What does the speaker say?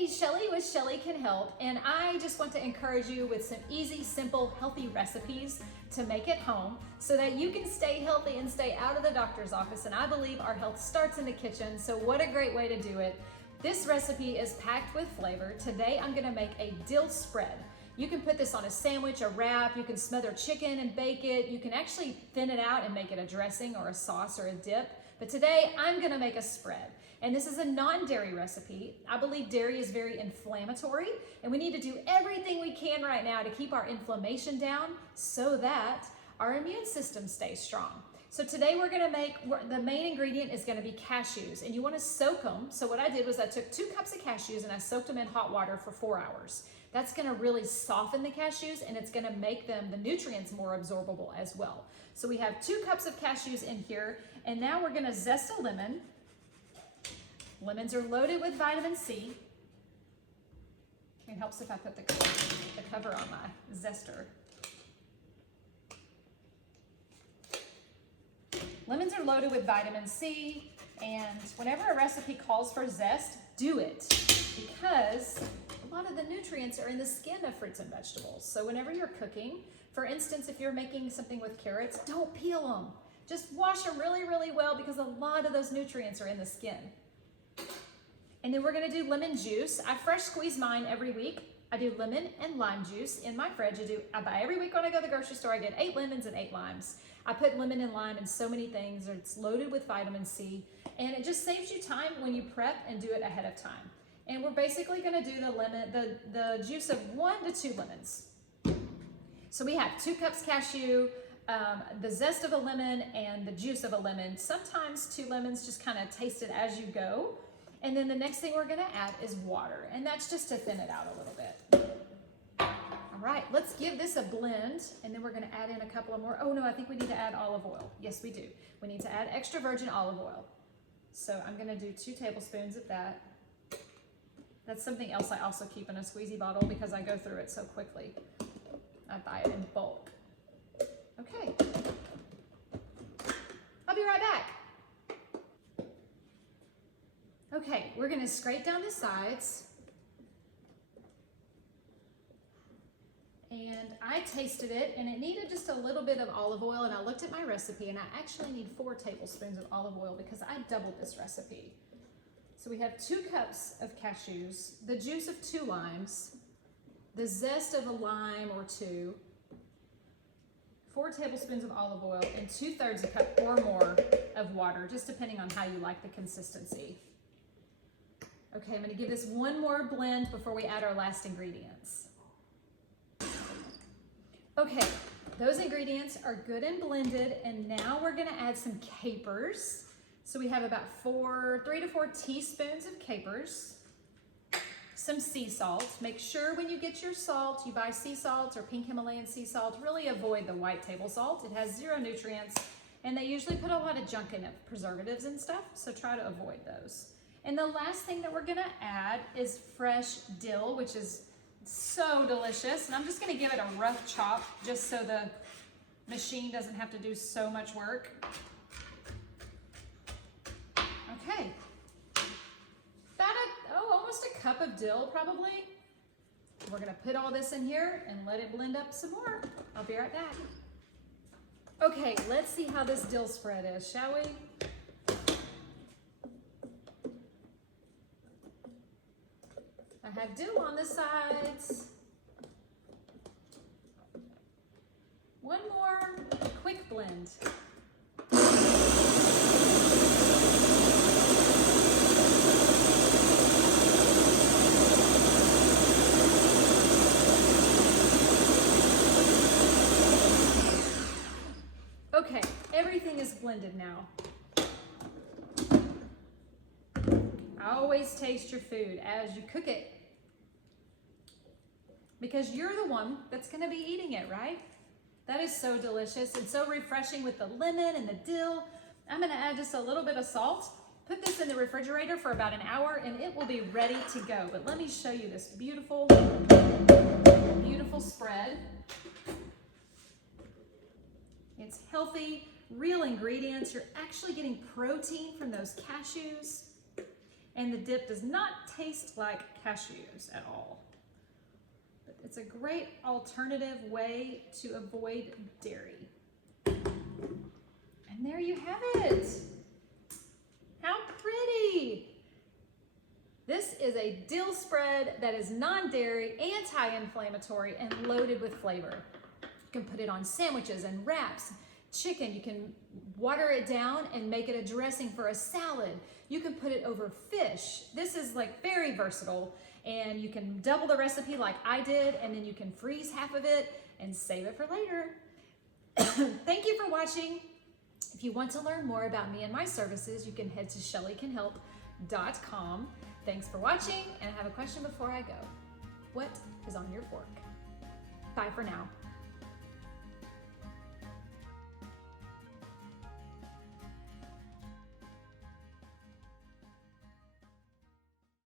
Hey, Shelly with Shelly Can Help, and I just want to encourage you with some easy, simple, healthy recipes to make at home so that you can stay healthy and stay out of the doctor's office. And I believe our health starts in the kitchen, so what a great way to do it. This recipe is packed with flavor. Today I'm gonna make a dill spread. You can put this on a sandwich, a wrap, you can smother chicken and bake it. You can actually thin it out and make it a dressing or a sauce or a dip. But today I'm gonna make a spread. And this is a non-dairy recipe. I believe dairy is very inflammatory, and we need to do everything we can right now to keep our inflammation down so that our immune system stays strong. So today we're gonna make, the main ingredient is gonna be cashews, and you wanna soak them. So what I did was I took 2 cups of cashews and I soaked them in hot water for 4 hours. That's gonna really soften the cashews, and it's gonna make them, the nutrients, more absorbable as well. So we have 2 cups of cashews in here, and now we're gonna zest a lemon. Lemons are loaded with vitamin C. It helps if I put the cover on my zester. Lemons are loaded with vitamin C, and whenever a recipe calls for zest, do it, because a lot of the nutrients are in the skin of fruits and vegetables. So whenever you're cooking, for instance, if you're making something with carrots, don't peel them. Just wash them really, really well, because a lot of those nutrients are in the skin. And then we're gonna do lemon juice. I fresh squeeze mine every week. I do lemon and lime juice in my fridge. I buy every week when I go to the grocery store. I get 8 lemons and 8 limes. I put lemon and lime in so many things. It's loaded with vitamin C, and it just saves you time when you prep and do it ahead of time. And we're basically gonna do the juice of 1 to 2 lemons. So we have 2 cups cashew, the zest of a lemon, and the juice of a lemon. Sometimes 2 lemons, just kind of taste it as you go. And then the next thing we're gonna add is water, and that's just to thin it out a little bit. All right, let's give this a blend, and then we're gonna add in a couple of more. Oh no, I think we need to add olive oil. Yes, we do. We need to add extra virgin olive oil. So I'm gonna do 2 tablespoons of that. That's something else I also keep in a squeezy bottle because I go through it so quickly. I buy it in bulk. Okay, I'll be right back. Okay, we're gonna scrape down the sides. And I tasted it, and it needed just a little bit of olive oil, and I looked at my recipe, and I actually need 4 tablespoons of olive oil because I doubled this recipe. So we have 2 cups of cashews, the juice of 2 limes, the zest of a lime or 2, 4 tablespoons of olive oil, and 2/3 a cup or more of water, just depending on how you like the consistency. Okay, I'm gonna give this one more blend before we add our last ingredients. Okay, those ingredients are good and blended, and now we're gonna add some capers. So we have about 3 to 4 teaspoons of capers, some sea salt. Make sure when you get your salt, you buy sea salt or pink Himalayan sea salt. Really avoid the white table salt. It has 0 nutrients, and they usually put a lot of junk in it, preservatives and stuff, so try to avoid those. And the last thing that we're gonna add is fresh dill, which is so delicious. And I'm just gonna give it a rough chop just so the machine doesn't have to do so much work. Okay, about almost a cup of dill probably. We're gonna put all this in here and let it blend up some more. I'll be right back. Okay, let's see how this dill spread is, shall we? I have dill on the sides. One more quick blend. Okay, everything is blended now. Always taste your food as you cook it, because you're the one that's gonna be eating it, right? That is so delicious and so refreshing with the lemon and the dill. I'm gonna add just a little bit of salt, put this in the refrigerator for about an hour, and it will be ready to go. But let me show you this beautiful, beautiful spread. It's healthy, real ingredients. You're actually getting protein from those cashews. And the dip does not taste like cashews at all. But it's a great alternative way to avoid dairy. And there you have it. How pretty. This is a dill spread that is non-dairy, anti-inflammatory, and loaded with flavor. You can put it on sandwiches and wraps, chicken. You can water it down and make it a dressing for a salad. You can put it over fish. This is like very versatile, and you can double the recipe like I did, and then you can freeze half of it and save it for later. Thank you for watching. If you want to learn more about me and my services, you can head to ShellyCanHelp.com. Thanks for watching, and I have a question before I go. What is on your fork? Bye for now.